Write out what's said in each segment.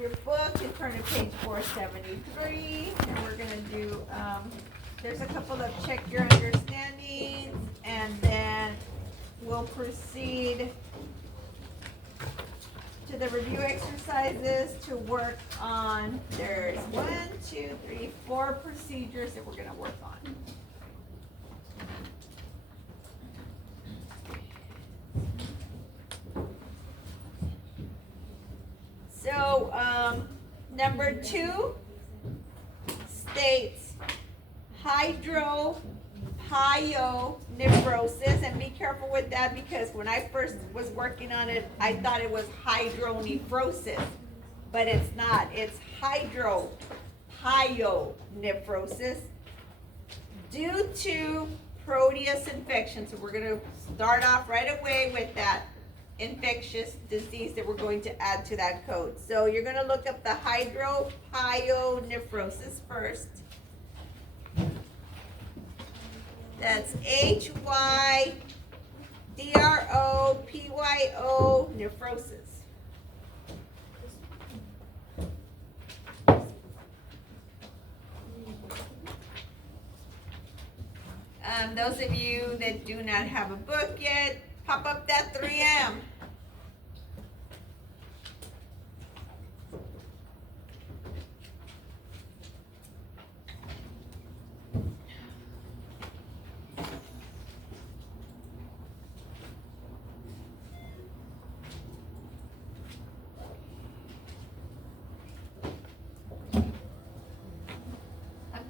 Your book, you turn to page 473, and we're gonna do, there's a couple of check your understandings, and then we'll proceed to the review exercises to work on, there's 4 procedures that we're gonna work on. So, number 2 states hydronephrosis, and be careful with that because when I first was working on it, I thought it was hydronephrosis, but it's not. It's hydropyonephrosis due to Proteus infection. So we're going to start off right away with that infectious disease that we're going to add to that code. So you're going to look up the hydropyonephrosis first. That's HYDROPYO nephrosis. Those of you that do not have a book yet, pop up that 3M.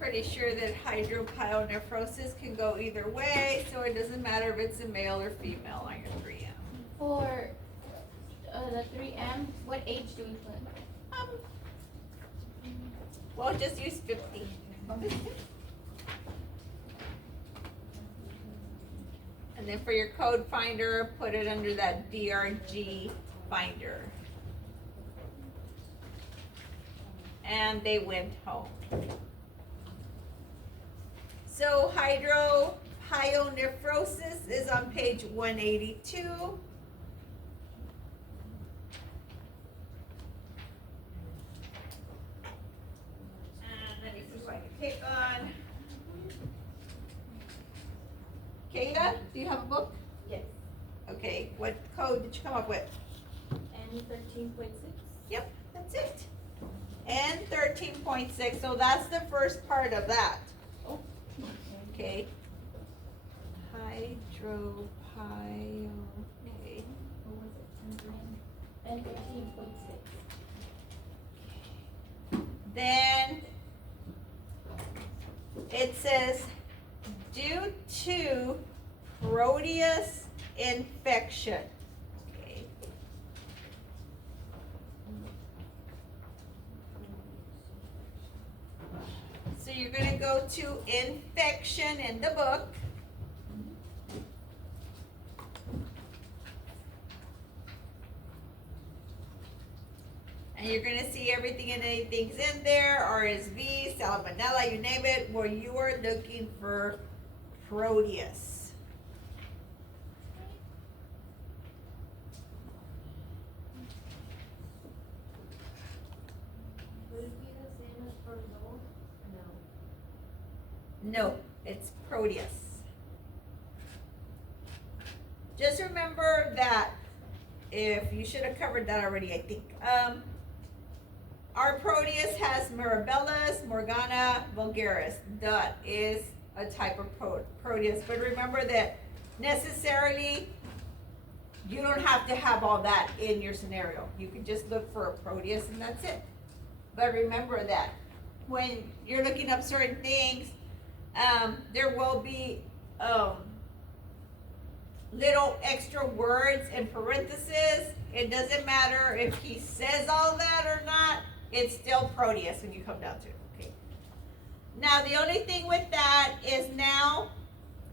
Pretty sure that hydropyonephrosis can go either way, so it doesn't matter if it's a male or female on your 3M. For the 3M, what age do we put? Well, just use 50. And then for your code finder, put it under that DRG finder. And they went home. So hydropyonephrosis is on page 182. And let me see if I can take on. Kayla, do you have a book? Yes. Okay, what code did you come up with? N13.6. Yep, that's it. N13.6, so that's the first part of that. Oh. Okay. Hydropyo. Okay. What was it? N13.6. Then it says due to Proteus infection. Okay. So you're going to go to infection in the book. And you're going to see everything and anything's in there, RSV, salmonella, you name it, where you are looking for Proteus. Would it be the same as for Zoll? No. No, it's Proteus. Just remember that, if you should have covered that already, I think. Our Proteus has Mirabellus, Morgana, vulgaris. That is a type of Proteus. But remember that necessarily you don't have to have all that in your scenario. You can just look for a Proteus and that's it. But remember that when you're looking up certain things, there will be little extra words in parentheses. It doesn't matter if he says all that or not, it's still Proteus when you come down to it. Okay. Now the only thing with that is now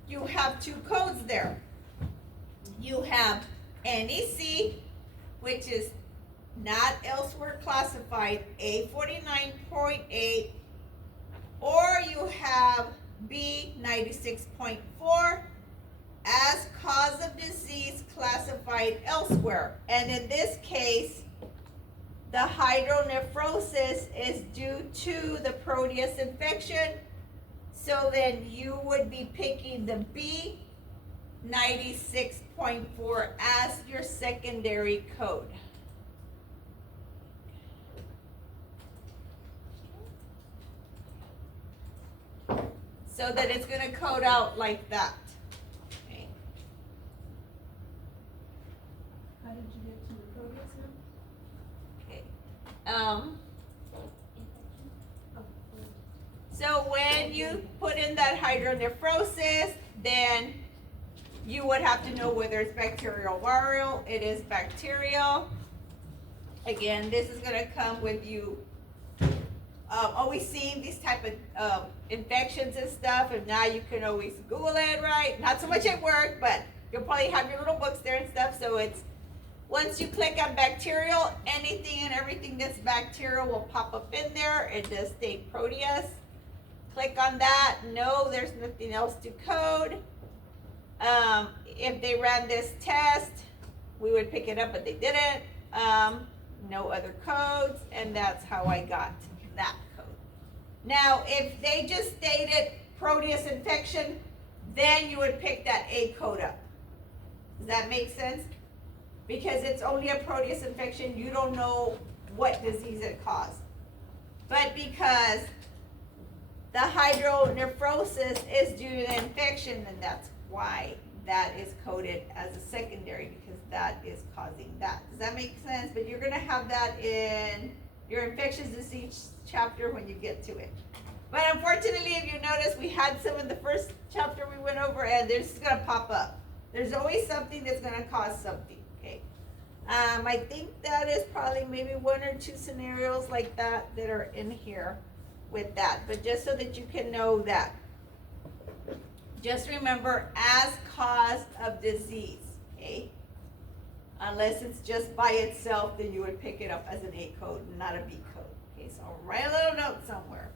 you have two codes there. You have NEC, which is not elsewhere classified, A49.8, or you have B96.4 as cause of disease classified elsewhere. And in this case, the hydronephrosis is due to the Proteus infection. So then you would be picking the B96.4 as your secondary code. So that it's gonna code out like that. Okay. How did you get to the Proteus now? Okay. So when you put in that hydronephrosis, then you would have to know whether it's bacterial or viral. It is bacterial. Again, this is gonna come with you always seeing these type of infections and stuff, and now you can always Google it, right? Not so much at work, but you'll probably have your little books there and stuff. So it's, once you click on bacterial, anything and everything that's bacterial will pop up in there. It does state Proteus. Click on that. No, there's nothing else to code. If they ran this test, we would pick it up, but they didn't. No other codes, and that's how I got that code. Now, if they just stated Proteus infection, then you would pick that A code up. Does that make sense? Because it's only a Proteus infection, you don't know what disease it caused. But because the hydronephrosis is due to the infection, then that's why that is coded as a secondary, because that is causing that. Does that make sense? But you're gonna have that in your infectious disease chapter when you get to it. But unfortunately, if you notice, we had some in the first chapter we went over, and this is gonna pop up. There's always something that's gonna cause something, okay? I think that is probably maybe 1 or 2 scenarios like that that are in here with that, but just so that you can know that. Just remember, as cause of disease, okay? Unless it's just by itself, then you would pick it up as an A code, not a B code. Okay, so I'll write a little note somewhere.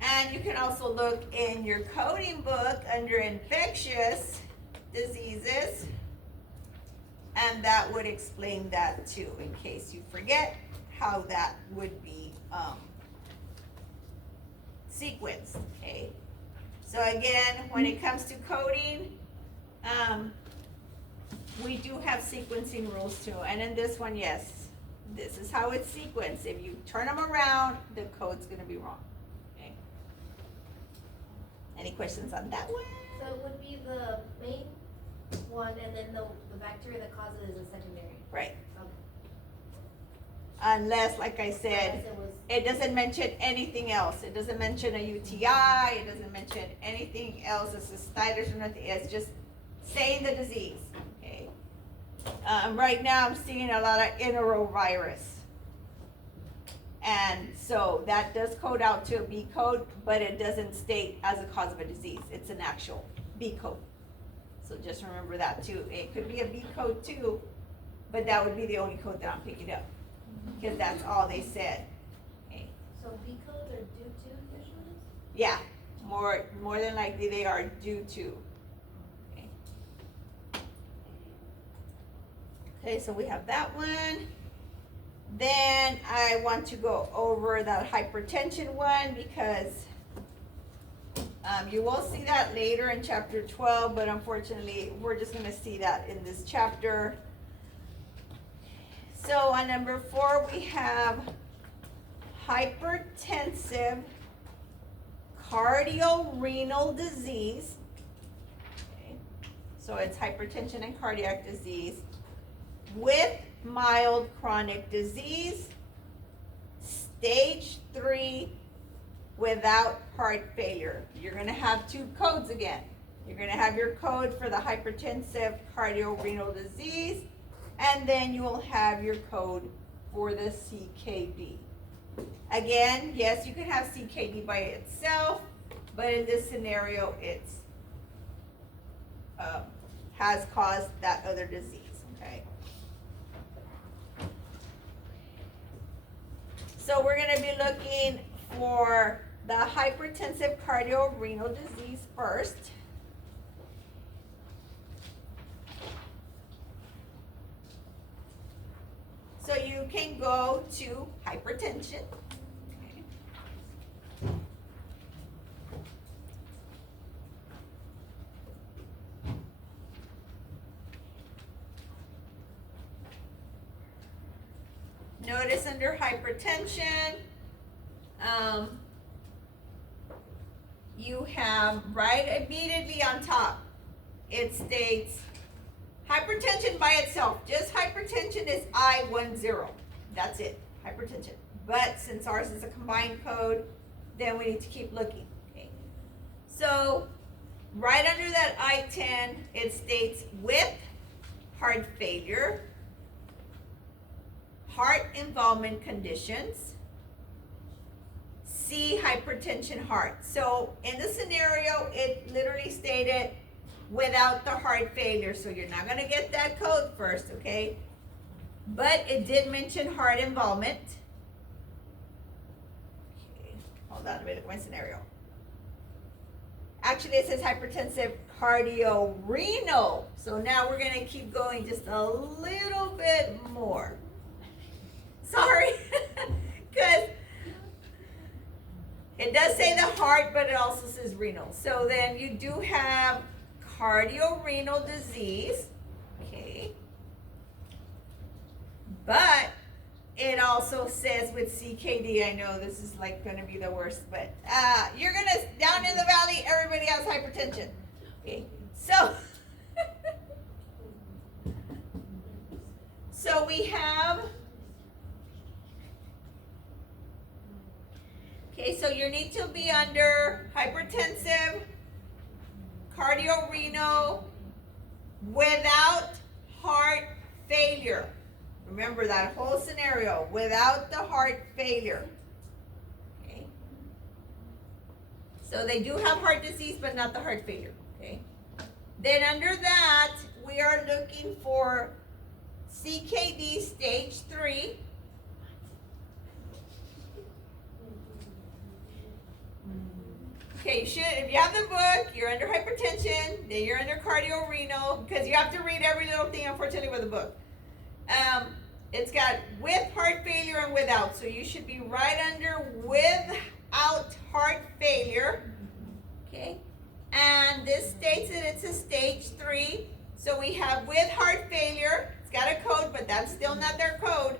And you can also look in your coding book under infectious diseases, and that would explain that too, in case you forget how that would be sequenced, okay? So again, when it comes to coding, we do have sequencing rules too, and in this one, yes, this is how it's sequenced. If you turn them around, the code's gonna be wrong, okay? Any questions on that one? So it would be the main one, and then the bacteria that causes it is a secondary. Right, Okay. unless, like I Unless said, it was, it doesn't mention anything else. It doesn't mention a UTI, it doesn't mention anything else, a cystitis or nothing, it's just saying the disease, okay? Right now, I'm seeing a lot of enterovirus. And so that does code out to a B code, but it doesn't state as a cause of a disease. It's an actual B code. So just remember that too. It could be a B code too, but that would be the only code that I'm picking up, because that's all they said. Okay. so B codes are due to usually? Yeah, more than likely they are due to. Okay. Okay, so we have that one. Then I want to go over that hypertension one, because you will see that later in chapter 12, but unfortunately, we're just gonna see that in this chapter. So on number 4, we have hypertensive cardiorenal disease. Okay. So it's hypertension and cardiac disease with mild chronic disease, stage 3 without heart failure. You're gonna have 2 codes again. You're gonna have your code for the hypertensive cardiorenal disease, and then you will have your code for the CKD. Again, yes, you can have CKD by itself, but in this scenario, it's has caused that other disease, okay? So we're gonna be looking for the hypertensive cardiorenal disease first. So you can go to hypertension. Okay. Notice under hypertension, you have right immediately on top, it states hypertension by itself, just hypertension is I10. That's it, hypertension. But since ours is a combined code, then we need to keep looking. Okay. So right under that I10, it states with heart failure, heart involvement conditions, C, hypertension heart. So in the scenario, it literally stated without the heart failure. So you're not gonna get that code first, okay? But it did mention heart involvement. Okay, hold on a minute, my scenario. Actually, it says hypertensive cardiorenal. So now we're gonna keep going just a little bit more. Sorry, because it does say the heart, but it also says renal. So then you do have cardiorenal disease, okay? But it also says with CKD, I know this is like gonna be the worst, but you're gonna, down in the valley, everybody has hypertension. Okay, so, so we have, okay, so you need to be under hypertensive, cardiorenal, without heart failure. Remember that whole scenario, without the heart failure. Okay. So they do have heart disease, but not the heart failure. Okay. Then under that, we are looking for CKD stage 3. Okay, you should, if you have the book, you're under hypertension, then you're under cardiorenal, because you have to read every little thing, unfortunately, with the book. It's got with heart failure and without, so you should be right under without heart failure, okay? And this states that it's a stage 3, so we have with heart failure, it's got a code, but that's still not their code.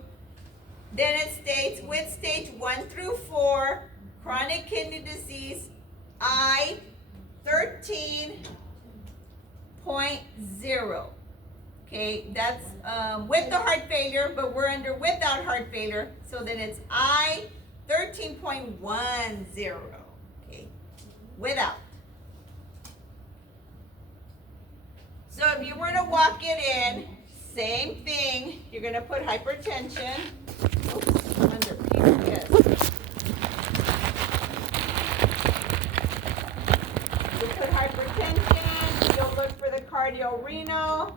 Then it states with stage 1 through 4, chronic kidney disease, I 13.0. Okay, that's with the heart failure, but we're under without heart failure, so then it's I 13.10. Okay, without. So if you were to walk it in, same thing. You're gonna put hypertension. Oops, under PRS. You put hypertension. You'll look for the cardiorenal.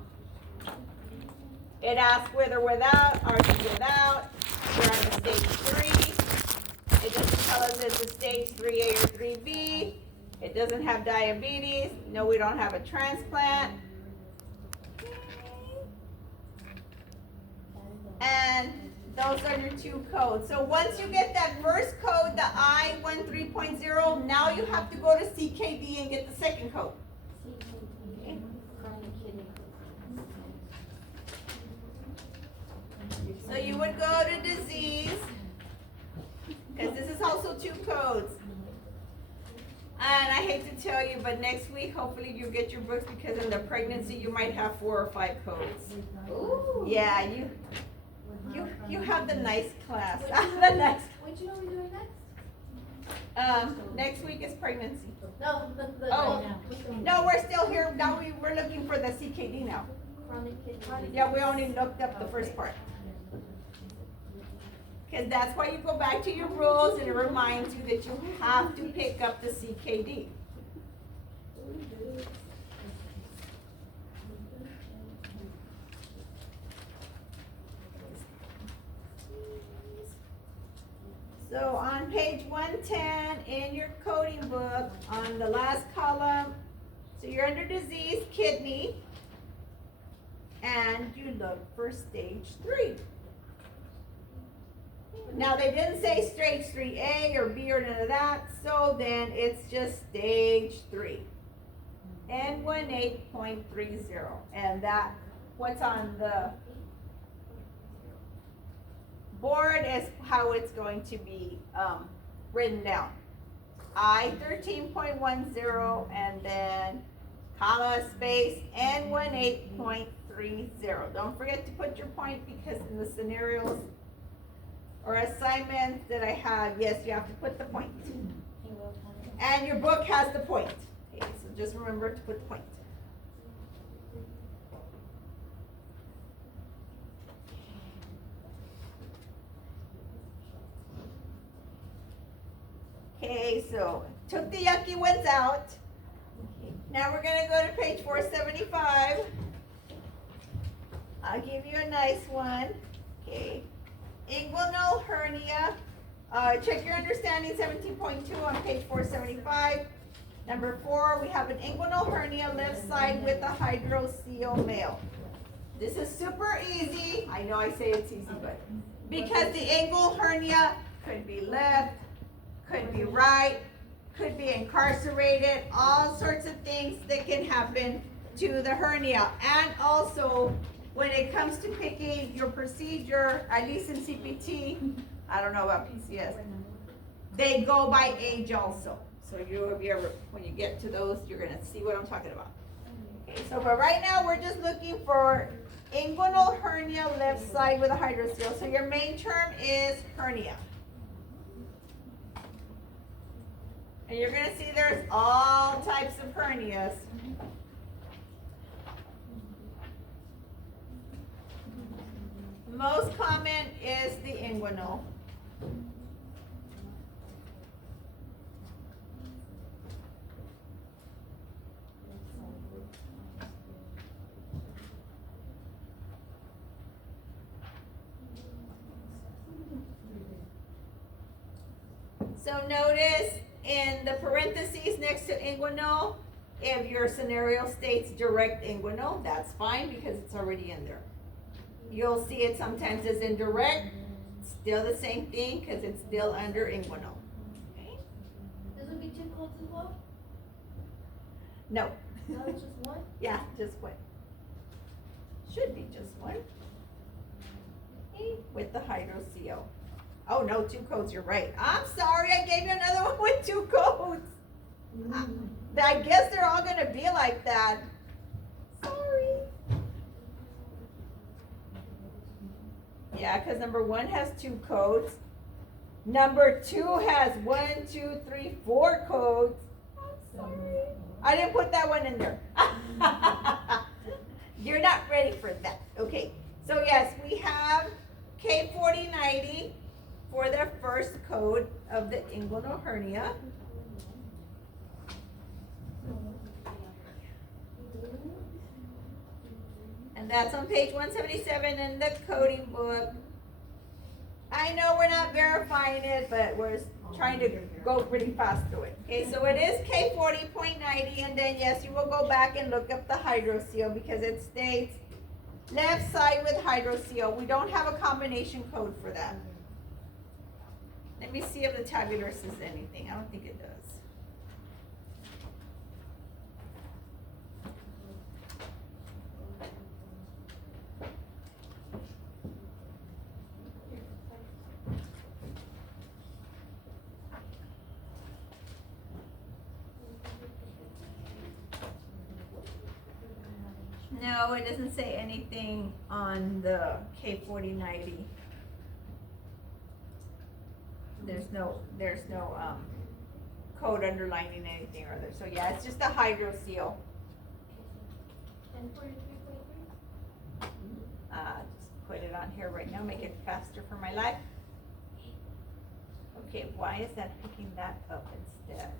It asks with or without. Ours is without. We're on the stage 3. It doesn't tell us it's a stage 3A or 3B. It doesn't have diabetes. No, we don't have a transplant. And those are your 2 codes. So once you get that first code, the I13.0, now you have to go to CKD and get the second code. Okay. So you would go to disease, because this is also 2 codes. And I hate to tell you, but next week, hopefully you get your books, because in the pregnancy, you might have 4 or 5 codes. Ooh. Yeah, you have the nice class. The next. What you know we're doing next? Next week is pregnancy. No, Oh. No, we're still here. Now we're looking for the CKD now. chronic kidney. Yeah, we only looked up the first part. Because that's why you go back to your rules, and it reminds you that you have to pick up the CKD. So on page 110 in your coding book, on the last column, so you're under disease, kidney, and you look for stage 3. Now, they didn't say stage 3A or B or none of that, so then it's just stage 3. N18.30. And that, what's on the board is how it's going to be written down. I13.10 and then comma space N18.30. Don't forget to put your point because in the scenarios or assignments that I have, yes, you have to put the point. And your book has the point. Okay, so just remember to put the point. Okay, so took the yucky ones out. Now we're gonna go to page 475. I'll give you a nice one. Okay. Inguinal hernia. Check your understanding 17.2 on page 475. Number 4, we have an inguinal hernia left side with a hydrocele male. This is super easy. I know I say it's easy, but because the inguinal hernia could be left, could be right, could be incarcerated, all sorts of things that can happen to the hernia. And also, when it comes to picking your procedure, at least in CPT, I don't know about PCS, they go by age also. So if you ever, when you get to those, you're gonna see what I'm talking about. Okay, so but right now, we're just looking for inguinal hernia left side with a hydrocele. So your main term is hernia. And you're gonna see there's all types of hernias. Most common is the inguinal. So notice in the parentheses next to inguinal, if your scenario states direct inguinal, that's fine because it's already in there. You'll see it sometimes as indirect, still the same thing because it's still under inguinal. Okay? This would be 2 codes as well? No. No, it's just one? Yeah, just one. Should be just one. Okay, with the hydrocele. Oh no, 2 codes, you're right. I'm sorry, I gave you another one with 2 codes. I guess they're all gonna be like that. Sorry. Yeah, because number 1 has 2 codes. Number 2 has 1, 2, 3, 4 codes. I'm sorry. I didn't put that one in there. You're not ready for that. Okay, so yes, we have K4090 for the first code of the inguinal hernia. And that's on page 177 in the coding book. I know we're not verifying it, but we're trying to go pretty fast through it. Okay, so it is K40.90, and then yes, you will go back and look up the hydrocele because it states left side with hydrocele. We don't have a combination code for that. Let me see if the tabular says anything. I don't think it does. No, it doesn't say anything on the K4090. There's no code underlining anything or other. So yeah, it's just a hydrocele. And 43.3? Just put it on here right now, make it faster for my life. Okay, why is that picking that up instead?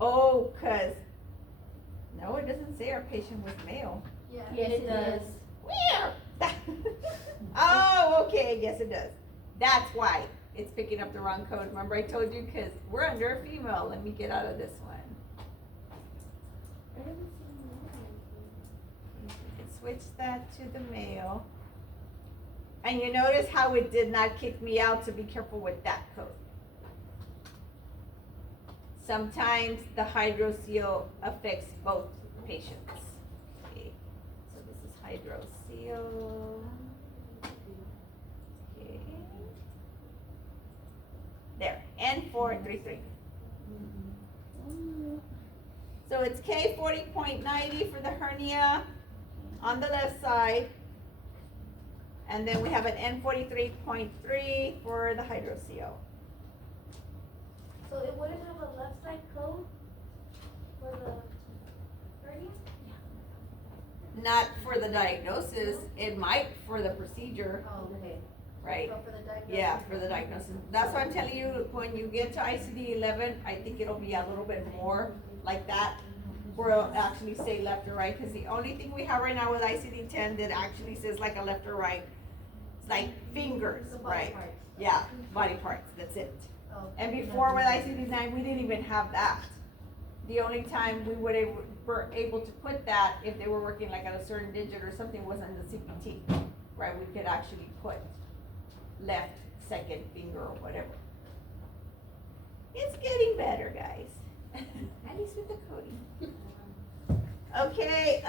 Oh, cause, no, it doesn't say our patient was male. Yeah. Yes, it does. Where? Oh, okay, yes it does. That's why it's picking up the wrong code. Remember I told you, cause we're under a female. Let me get out of this one. You can switch that to the male. And you notice how it did not kick me out, so be careful with that code. Sometimes the hydrocele affects both patients. Okay, so this is hydrocele. Okay. There, N433. So it's K40.90 for the hernia on the left side. And then we have an N43.3 for the hydrocele. So it wouldn't have a left side code for the hernia? Not for the diagnosis, it might for the procedure, Oh, okay. right? So for the diagnosis? Yeah, for the diagnosis. That's why I'm telling you, when you get to ICD-11, I think it'll be a little bit more like that, where it'll actually say left or right, because the only thing we have right now with ICD-10 that actually says like a left or right, it's like fingers, The body right? parts. Yeah, body parts, that's it. Oh. And before with ICD-9, we didn't even have that. The only time we were able to put that if they were working like at a certain digit or something was in the CPT, right? We could actually put left, second finger or whatever. It's getting better, guys. At least with the coding. Okay,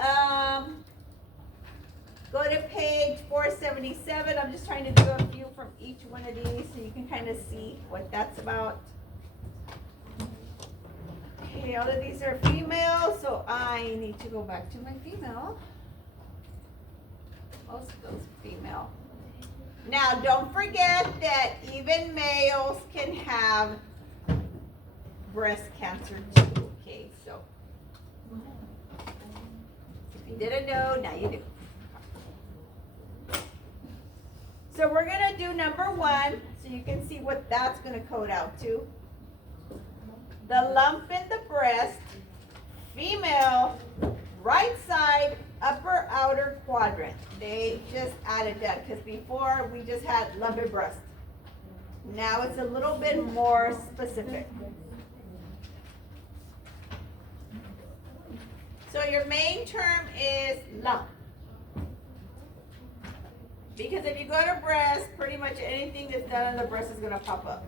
go to page 477. I'm just trying to do a few from each one of these so you can kind of see what that's about. Okay, all of these are female, so I need to go back to my female. Most of those female. Now, don't forget that even males can have breast cancer too, okay, so. If you didn't know, now you do. So we're gonna do number 1, so you can see what that's gonna code out to. The lump in the breast, female, right side, upper outer quadrant. They just added that, because before we just had lump in breast. Now it's a little bit more specific. So your main term is lump. Because if you go to breast, pretty much anything that's done on the breast is gonna pop up.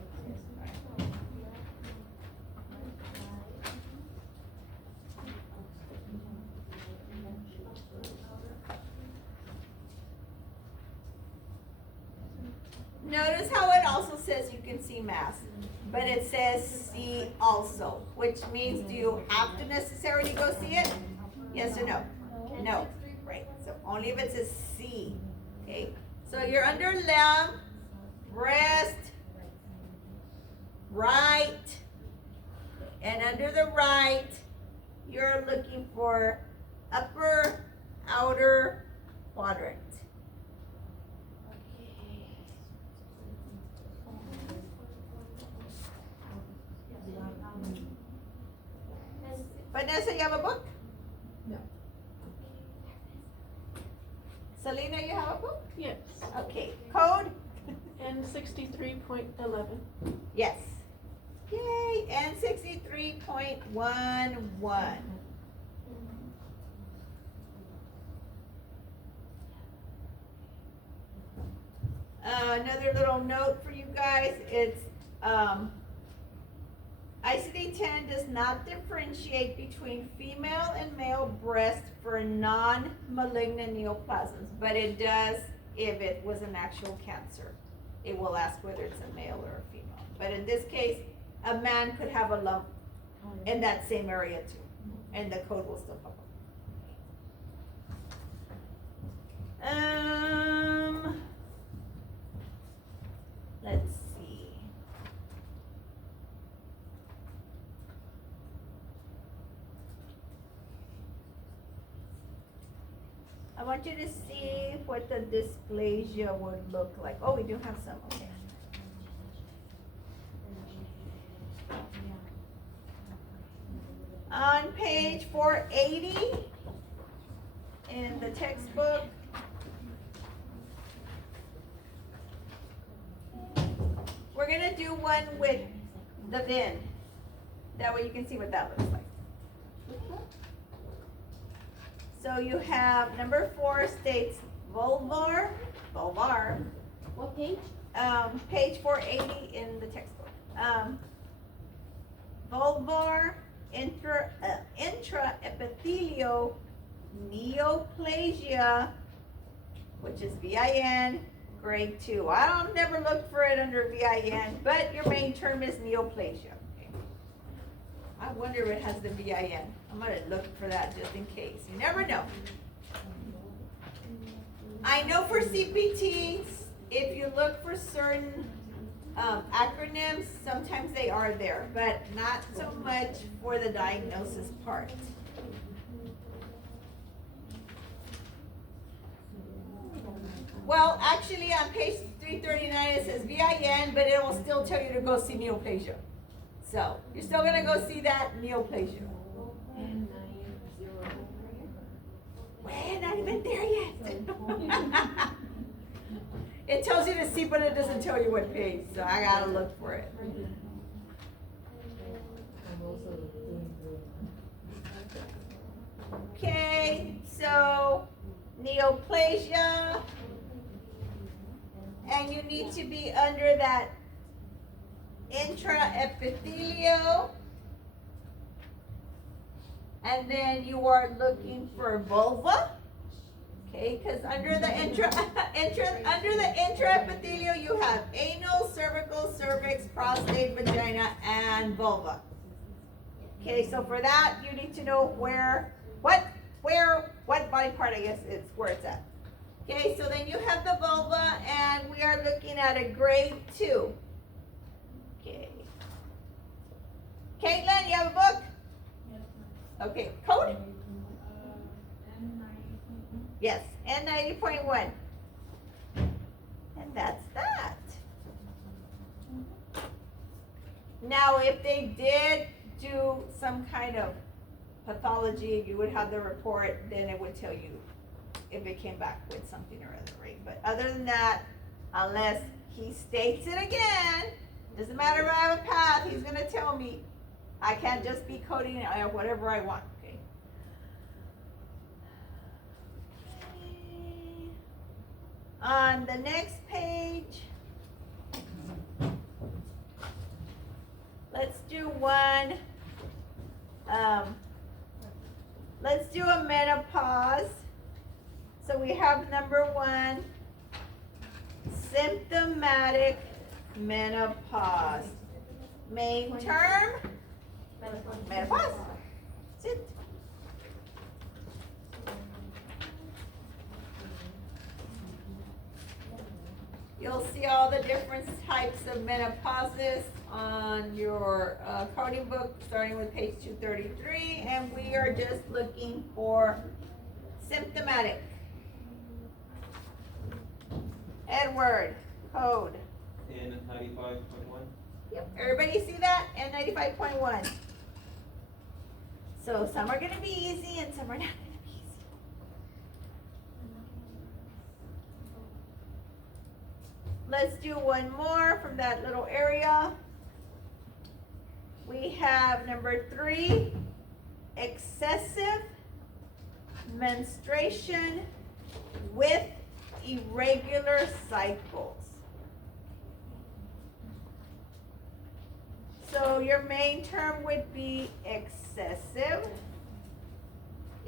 Notice how it also says you can see mass, but it says see also, which means do you have to necessarily go see it? Yes or no? No, right, so only if it says see, okay? So you're under lump, breast, right, and under the right, you're looking for upper outer quadrant. Vanessa, you have a book? No. Selena, you have a book? Yes. Okay, code? N63.11. Yes. Yay, N63.11. Another little note for you guys, it's, ICD-10 does not differentiate between female and male breast for non-malignant neoplasms, but it does if it was an actual cancer. It will ask whether it's a male or a female. But in this case, a man could have a lump in that same area too, and the code will still pop up. Let's see. I want you to see what the dysplasia would look like. Oh, we do have some, okay. On page 480 in the textbook, we're gonna do one with the VIN. That way you can see what that looks like. So you have number 4 states vulvar vulvar. What page? Page 480 in the textbook. Vulvar intraepithelial neoplasia, which is VIN, grade 2. I don't never look for it under VIN, but your main term is neoplasia. Okay. I wonder if it has the VIN. I'm gonna look for that just in case. You never know. I know for CPTs, if you look for certain acronyms, sometimes they are there, but not so much for the diagnosis part. Well, actually on page 339 it says VIN, but it will still tell you to go see neoplasia. So, you're still gonna go see that neoplasia. We're not even there yet. It tells you to see, but it doesn't tell you what page, so I gotta look for it. Okay, so neoplasia, and you need to be under that intraepithelial, and then you are looking for vulva. Okay, because under the intraepithelial you have anal, cervical, cervix, prostate, vagina, and vulva. Okay, so for that you need to know what body part I guess is where it's at. Okay, so then you have the vulva, and we are looking at a grade 2. Okay. Caitlin, you have a book? Okay, code? Yes, N90.1. And that's that. Now, if they did do some kind of pathology, you would have the report, then it would tell you if it came back with something or other, right? But other than that, unless he states it again, doesn't matter if I have a path, he's gonna tell me. I can't just be coding whatever I want, okay? On the next page, let's do one. Let's do a menopause. So we have number 1, symptomatic menopause. Main term, menopause. That's it. You'll see all the different types of menopauses on your coding book, starting with page 233, and we are just looking for symptomatic. Edward, code. N95.1. Yep. Everybody see that? N95.1. So some are gonna be easy and some are not gonna be easy. Let's do one more from that little area. We have number 3, excessive menstruation with irregular cycles. So your main term would be excessive.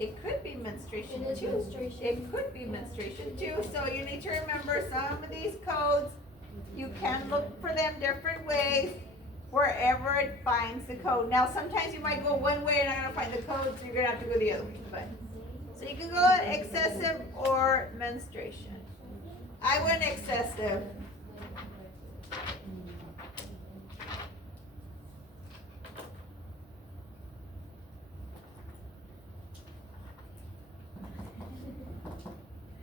It could be menstruation It is too. menstruation. It could be menstruation too. So you need to remember some of these codes. You can look for them different ways wherever it finds the code. Now sometimes you might go one way and not gonna find the code, so you're gonna have to go the other way. But so you can go excessive or menstruation. I went excessive.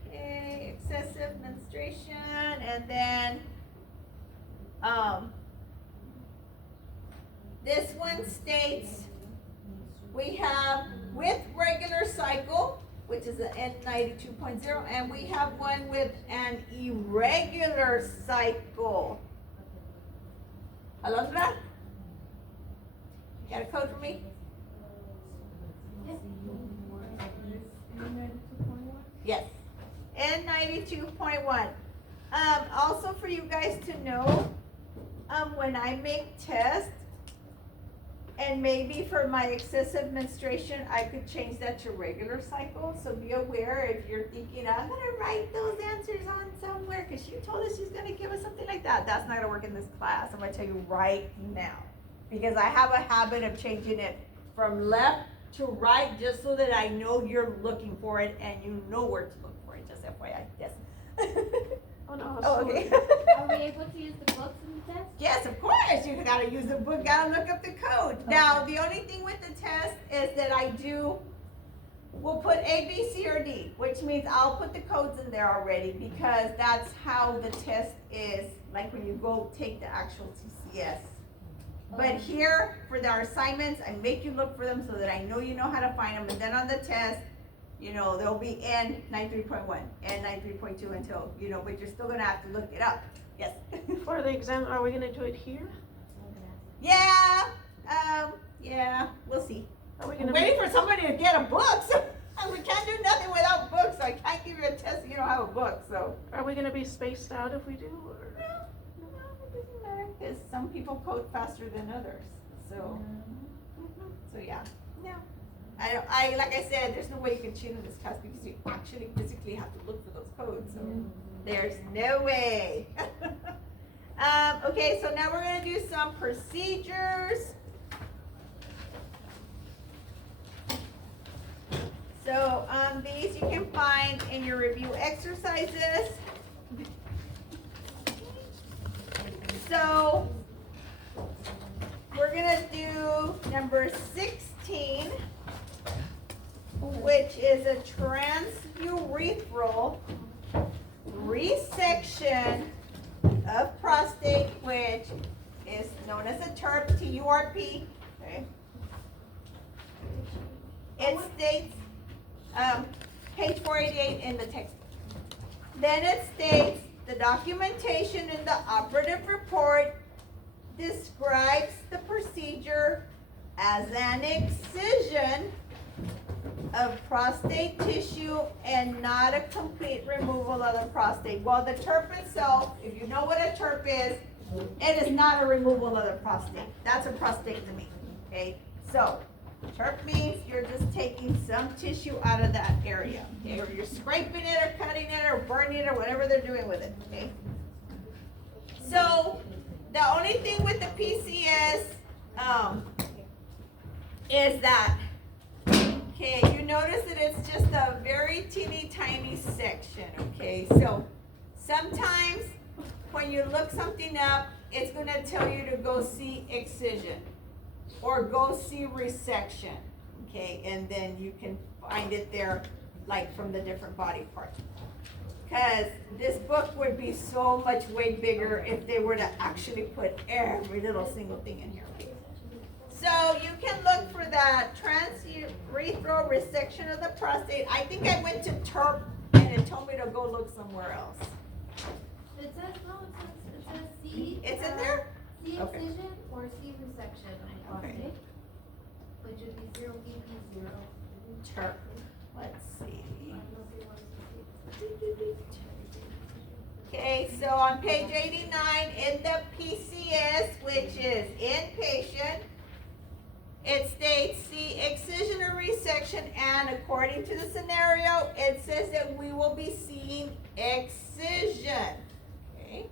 Okay, excessive menstruation, and then this one states we have with regular cycle, which is an N92.0, and we have one with an irregular cycle. Alondra? Got a code for me? Yes. N92.1. Also for you guys to know, when I make tests, and maybe for my excessive menstruation, I could change that to regular cycle, so be aware if you're thinking, I'm gonna write those answers on somewhere, cause she told us she's gonna give us something like that, that's not gonna work in this class, I'm gonna tell you right now. Because I have a habit of changing it from left to right, just so that I know you're looking for it, and you know where to look for it, just FYI, yes. Oh, no. Oh, okay. Are we able to use the books in the test? Yes, of course, you gotta use the book, gotta look up the code. Now, the only thing with the test is that we'll put A, B, C, or D, which means I'll put the codes in there already, because that's how the test is, like when you go take the actual TCS. But here, for our assignments, I make you look for them so that I know you know how to find them, and then on the test, you know, they'll be N 93.1, N 93.2 until, you know, but you're still gonna have to look it up, yes. For the exam, are we gonna do it here? Yeah, yeah, we'll see. Are we I'm gonna waiting for somebody to get a book, so we can't do nothing without books, so I can't give you a test if you don't have a book, so. Are we gonna be spaced out if we do, or? No, it doesn't matter, because some people code faster than others, so. So, yeah, no. Like I said, there's no way you can cheat in this class because you actually physically have to look for those codes, so there's no way. Okay, so now we're gonna do some procedures. So, these you can find in your review exercises. So, we're gonna do number 16, which is a transurethral resection of prostate, which is known as a TURP, T-U-R-P, okay? It states, page 488 in the text. Then it states, the documentation in the operative report describes the procedure as an excision of prostate tissue and not a complete removal of the prostate. Well, the TURP itself, if you know what a TURP is, it is not a removal of the prostate. That's a prostatectomy, okay? So, TURP means you're just taking some tissue out of that area, okay? Or you're scraping it or cutting it or burning it or whatever they're doing with it, okay? So, the only thing with the PCS is that, okay, you notice that it's just a very teeny tiny section, okay? So sometimes when you look something up, it's gonna tell you to go see excision or go see resection, okay? And then you can find it there, like from the different body parts. Because this book would be so much way bigger if they were to actually put every little single thing in here. So you can look for that transurethral resection of the prostate. I think I went to TURP and it told me to go look somewhere else. It says, no, it says C. It's in there? C Okay. excision or C resection on Okay. prostate. Which would be 0 BP 0. TURP. Let's see. Okay, so on page 89 in the PCS, which is inpatient, it states see excision or resection, and according to the scenario, it says that we will be seeing excision. Okay.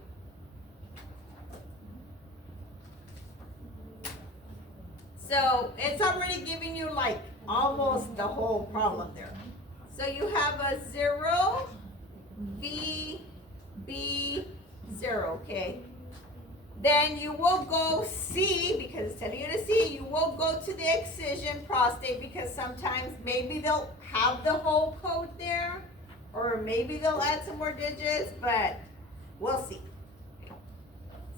So it's already giving you like almost the whole problem there. So you have a 0, B, 0, okay? Then you will go C, because it's telling you to C, you will go to the excision prostate, because sometimes maybe they'll have the whole code there, or maybe they'll add some more digits, but we'll see.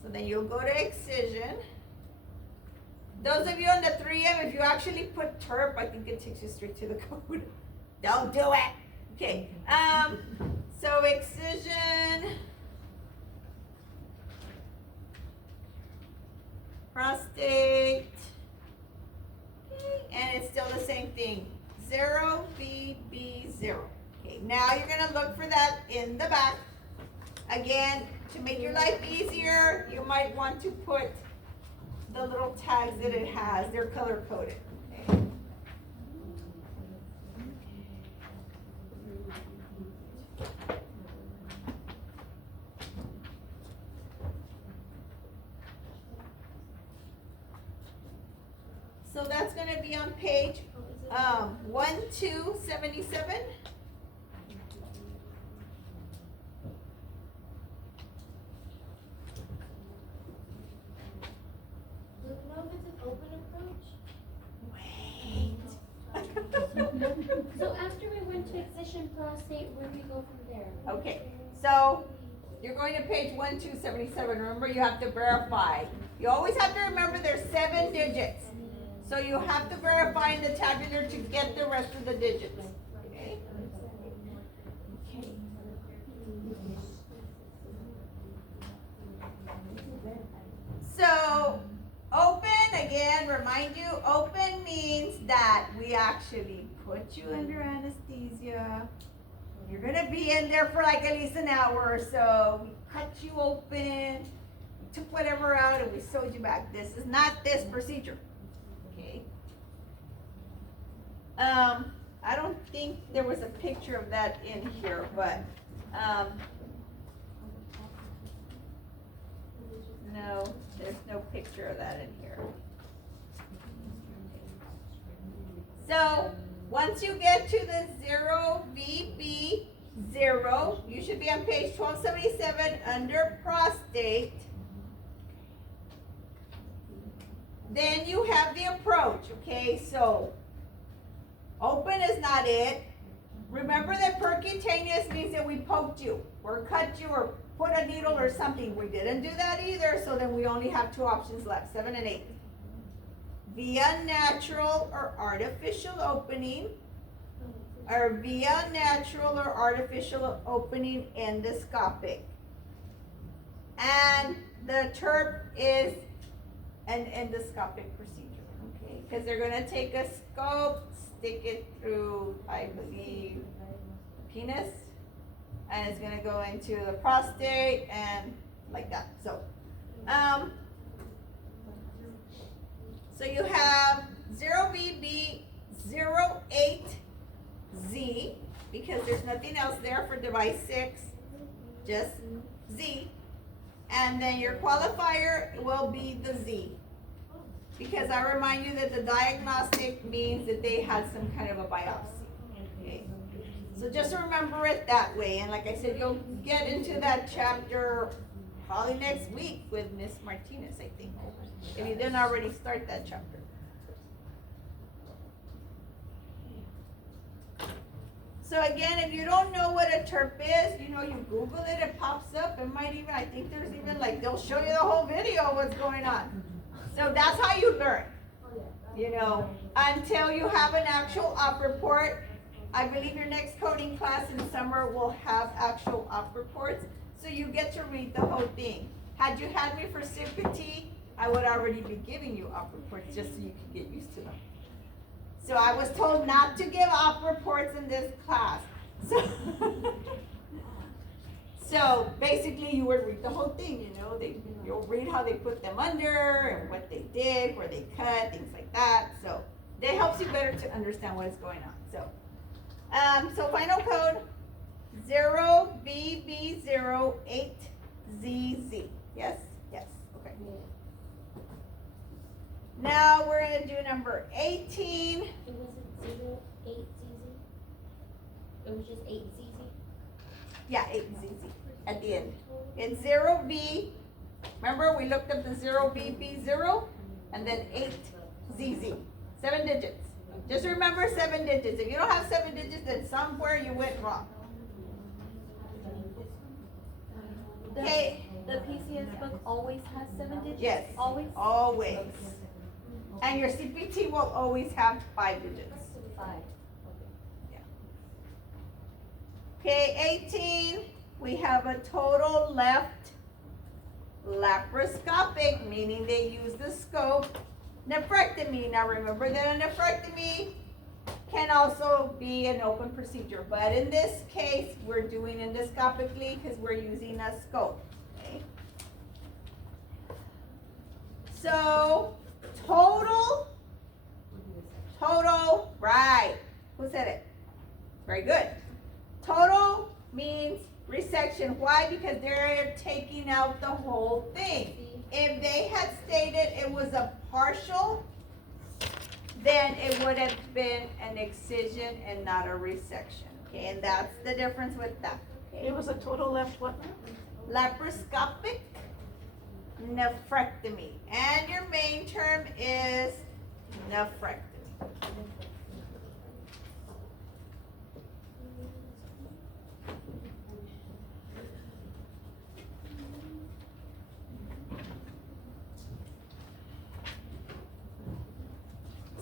So then you'll go to excision. Those of you on the 3M, if you actually put TURP, I think it takes you straight to the code. Don't do it. Okay. So excision, prostate, and it's still the same thing. 0, B, 0. Okay. Now you're gonna look for that in the back. Again, to make your life easier, you might want to put the little tags that it has. They're color coded. Okay. So that's gonna be on page 1277. Do we know if it's an open approach? Wait. So after we went to excision prostate, where do we go from there? Okay, so you're going to page 1277. Remember, you have to verify. You always have to remember there's 7 digits. So you have to verify in the tabular to get the rest of the digits. Okay? So, open, again, remind you, open means that we actually put you under anesthesia. You're gonna be in there for like at least an hour or so. We cut you open, we took whatever out, and we sewed you back. This is not this procedure. Okay. I don't think there was a picture of that in here, but no, there's no picture of that in here. So once you get to the 0VB0, you should be on page 1277 under prostate. Then you have the approach, okay? So open is not it. Remember that percutaneous means that we poked you or cut you or put a needle or something. We didn't do that either, so then we only have 2 options left, 7 and 8. Via natural or artificial opening, or via natural or artificial opening endoscopic. And the TURP is an endoscopic procedure, okay? Because they're gonna take a scope, stick it through, I believe, the penis, and it's gonna go into the prostate and like that. So, so you have 0VB08Z, because there's nothing else there for device 6, just Z. And then your qualifier will be the Z. Because I remind you that the diagnostic means that they had some kind of a biopsy. Okay? So just remember it that way. And like I said, you'll get into that chapter probably next week with Miss Martinez, I think. If you didn't already start that chapter. So again, if you don't know what a TURP is, you know, you Google it, it pops up. It might even, I think there's even like, they'll show you the whole video of what's going on. So that's how you learn, you know, until you have an actual op report. I believe your next coding class in summer will have actual op reports, so you get to read the whole thing. Had you had me for CPT, I would already be giving you op reports just so you could get used to them. So I was told not to give op reports in this class. So basically you would read the whole thing, you know, you'll read how they put them under and what they did, where they cut, things like that. So that helps you better to understand what is going on. So, so final code 0BB08ZZ. Yes? Yes. Okay. Now we're gonna do number 18. It wasn't 08ZZ? It was just 8ZZ? Yeah, 8ZZ at the end. It's 0B. Remember, we looked up the 0BB0 and then 8ZZ. 7 digits. Just remember 7 digits. If you don't have 7 digits, then somewhere you went wrong. Okay. The PCS book always has 7 digits? Yes. Always? Always. And your CPT will always have 5 digits. 5. Okay, 18, we have a total left laparoscopic, meaning they use the scope. Nephrectomy, now remember that a nephrectomy can also be an open procedure, but in this case, we're doing endoscopically because we're using a scope, okay? So, total, right, who said it? Very good. Total means resection, why? Because they're taking out the whole thing. If they had stated it was a partial, then it would have been an excision and not a resection, okay? And that's the difference with that, okay? It was a total left what? Laparoscopic nephrectomy, and your main term is nephrectomy.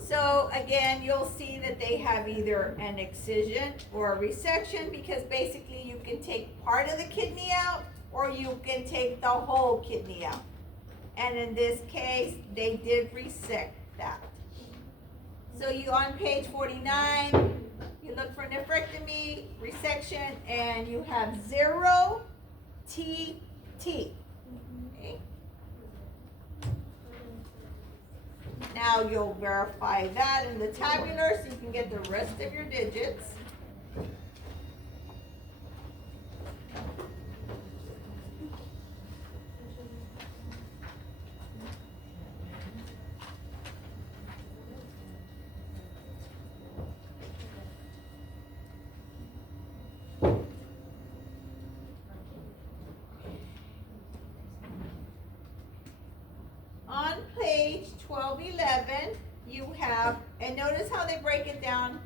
So again, you'll see that they have either an excision or a resection, because basically you can take part of the kidney out or you can take the whole kidney out. And in this case, they did resect that. So you on page 49, you look for nephrectomy, resection, and you have 0 TT. Okay? Now you'll verify that in the tabular so you can get the rest of your digits. On page 1211, you have, and notice how they break it down.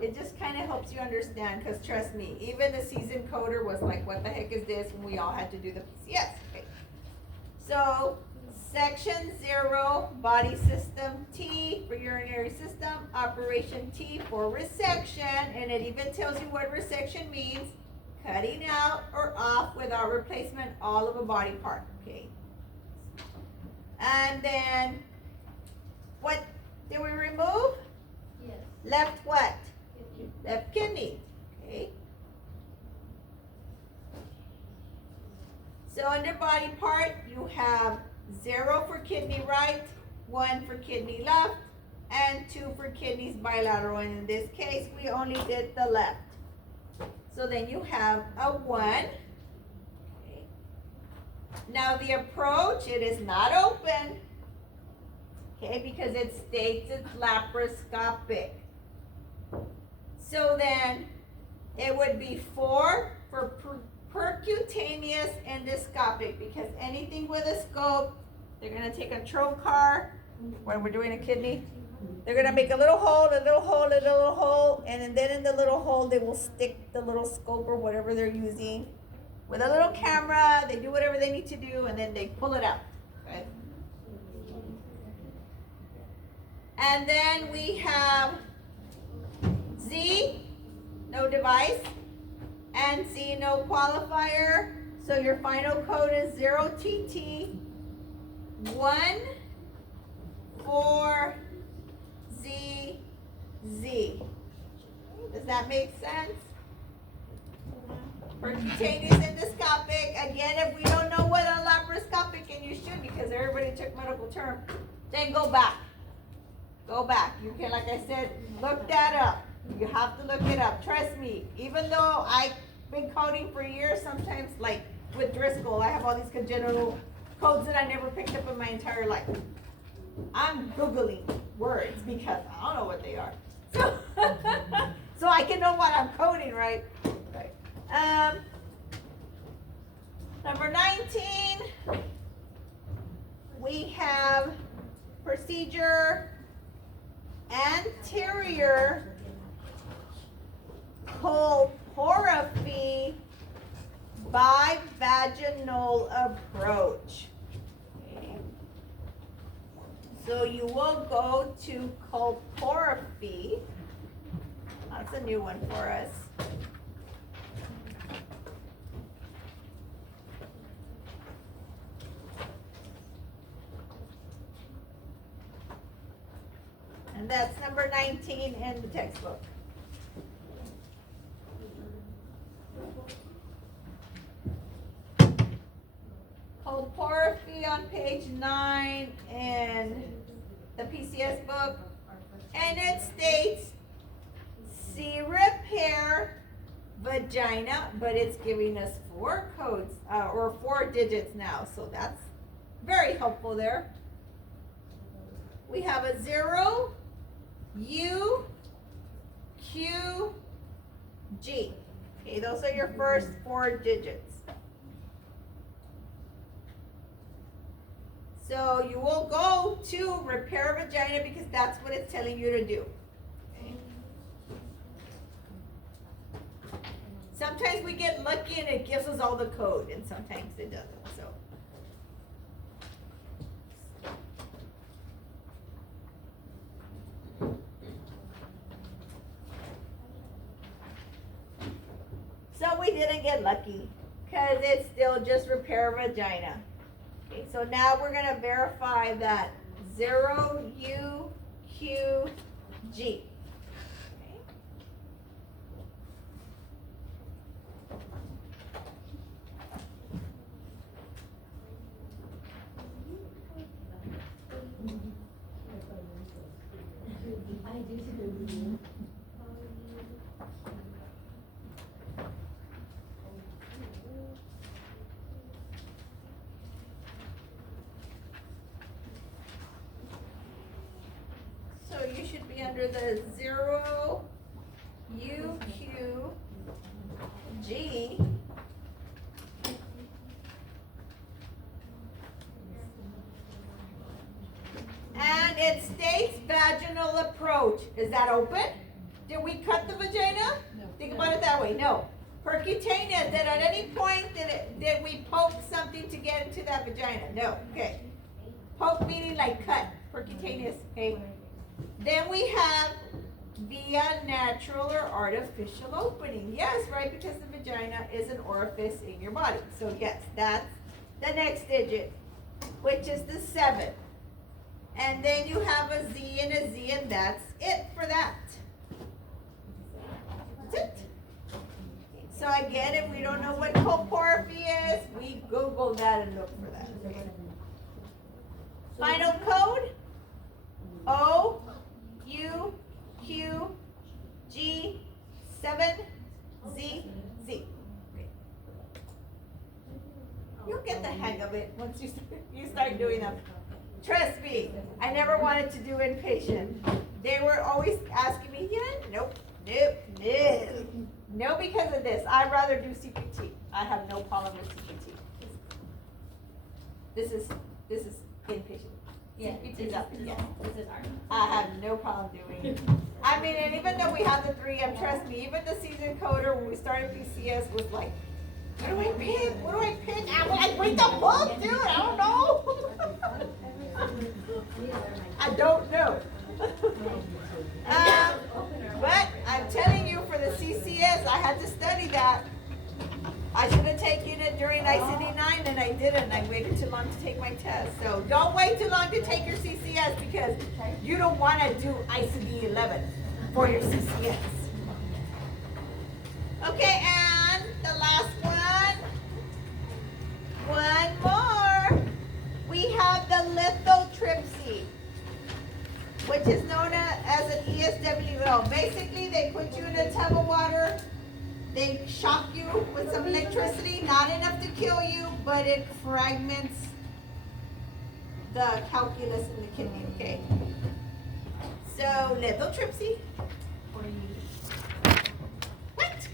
It just kind of helps you understand, because trust me, even the seasoned coder was like, what the heck is this? When we all had to do the PCS. Okay. So, section 0, body system T for urinary system, operation T for resection, and it even tells you what resection means: cutting out or off without replacement all of a body part. Okay. And then, what did we remove? Yes. Left what? Left kidney. Okay. So under body part, you have 0 for kidney right, 1 for kidney left, and 2 for kidneys bilateral. And in this case, we only did the left. So then you have a 1. Now the approach, it is not open, okay, because it states it's laparoscopic. So then it would be 4 for percutaneous endoscopic, because anything with a scope, they're gonna take a trocar when we're doing a kidney. They're gonna make a little hole, a little hole, a little hole, and then in the little hole they will stick the little scope or whatever they're using. With a little camera, they do whatever they need to do, and then they pull it out. Okay? And then we have Z, no device, and C, no qualifier. So your final code is 0 TT, 1 4 Z Z. Does that make sense? Percutaneous endoscopic. Again, if we don't know what a laparoscopic, and you should, because everybody took medical term, then go back. Go back. You can, like I said, look that up. You have to look it up. Trust me, even though I've been coding for years, sometimes, like with Driscoll, I have all these congenital codes that I never picked up in my entire life. I'm Googling words because I don't know what they are. So, so I can know what I'm coding, right? Number 19, we have procedure anterior colporrhaphy by vaginal approach. Okay. So you will go to colporrhaphy. That's a new one for us. And that's number 19 in the textbook. pornography on page 9 in the PCS book, and it states, see repair vagina, but it's giving us 4 codes, or 4 digits now, so that's very helpful there. We have a 0, U, Q, G. Okay, those are your first 4 digits. So you will go to repair vagina because that's what it's telling you to do. Okay. Sometimes we get lucky and it gives us all the code, and sometimes it doesn't, so. So we didn't get lucky, because it's still just repair vagina. Okay, so now we're gonna verify that 0, U, Q, G. Okay. So you should be under the 0, U, Q, G. And it states vaginal approach. Is that open? Did we cut the vagina? No. Think about it that way. No. Percutaneous, did at any point did we poke something to get into that vagina? No. Okay. Poke meaning like cut. Percutaneous. Okay. Then we have via natural or artificial opening. Yes, right, because the vagina is an orifice in your body. So yes, that's the next digit, which is the 7. And then you have a Z and a Z, and that's it for that. That's it. So again, if we don't know what coporphy is, we Google that and look for that. Okay. Final code, O, U, Q, G, 7, Z, Z. Okay. You'll get the hang of it once you start doing them. Trust me, I never wanted to do inpatient. They were always asking me, nope, no, because of this. I'd rather do CPT. I have no problem with CPT. This is inpatient. Yeah, CPT is up, yeah. This is ours. I have no problem doing it. I mean, and even though we have the 3M, trust me, even the season coder when we started PCS was like, what do I pick? What do I pick? I read the book, dude. I don't know. I don't know. But I'm telling you, for the CCS, I had to study that. I should have taken it during ICD-9 and I didn't. I waited too long to take my test. So don't wait too long to take your CCS because you don't want to do ICD-11 for your CCS. Okay, and the last one. One more. We have the lithotripsy, which is known as an ESWL. Basically, they put you in a tub of water. They shock you with some electricity, not enough to kill you, but it fragments the calculus in the kidney, okay? So, lithotripsy. What?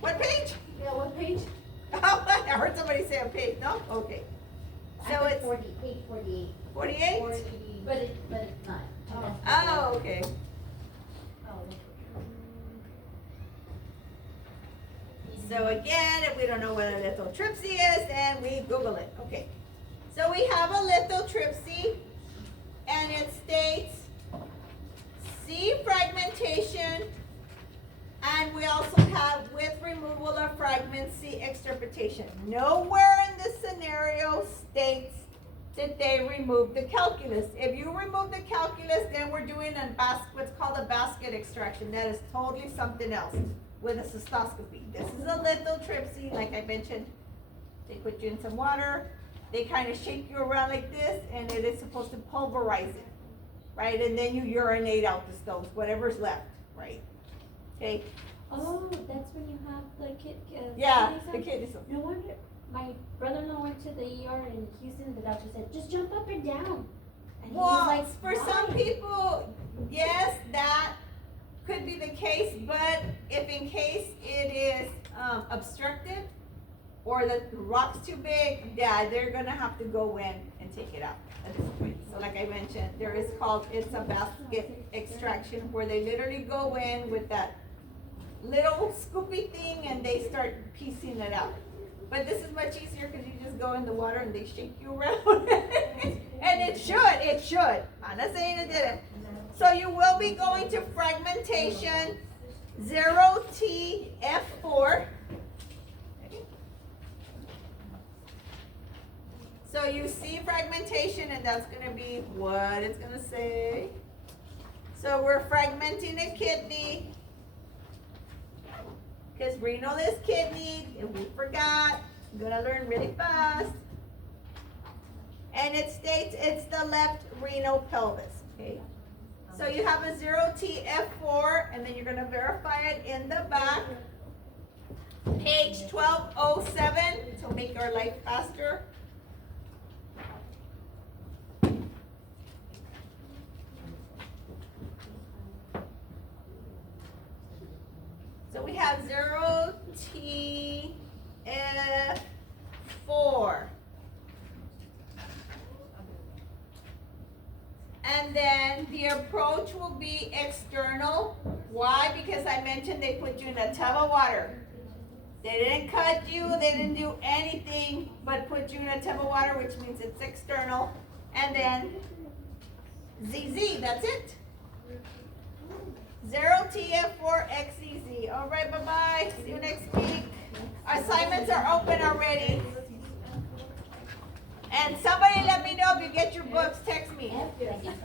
What page? Yeah, what page? Oh, I heard somebody say a page, no? Okay. So it's 48, 48. 48? But it's not. Oh, okay. So again, if we don't know what a lithotripsy is, then we Google it. Okay. So we have a lithotripsy, and it states C fragmentation, and we also have with removal of fragments C extirpation. Nowhere in this scenario states that they remove the calculus. If you remove the calculus, then we're doing what's called a basket extraction. That is totally something else with a cystoscopy. This is a lithotripsy, like I mentioned. They put you in some water, they kind of shake you around like this, and it is supposed to pulverize it, right? And then you urinate out the stones, whatever's left, right? Okay, Oh, that's when you have the kid. yeah, kidney the stone? kidney stone. No wonder my brother-in-law went to the ER in Houston. The doctor said, "Just jump up and down." And he was Well, like, for some "Why?" people, yes, that could be the case, but if in case it is obstructed or the rock's too big, yeah, they're gonna have to go in and take it out at this point. So like I mentioned, it's a basket extraction where they literally go in with that little scoopy thing and they start piecing it out. But this is much easier because you just go in the water and they shake you around. And it should. I'm not saying it didn't. So you will be going to fragmentation 0T-F4. So you see fragmentation, and that's going to be what it's going to say. So we're fragmenting a kidney, because renal is kidney, and we forgot. I'm going to learn really fast. And it states it's the left renal pelvis, okay? So you have a 0T-F4, and then you're going to verify it in the back. Page 1207, to make our life faster. So we have 0T-F4. And then the approach will be external. Why? Because I mentioned they put you in a tub of water. They didn't cut you, they didn't do anything but put you in a tub of water, which means it's external. And then ZZ, that's it. 0T-F4-XZZ. All right, bye-bye. See you next week. Assignments are open already. And somebody let me know if you get your books. Text me. F, I guess.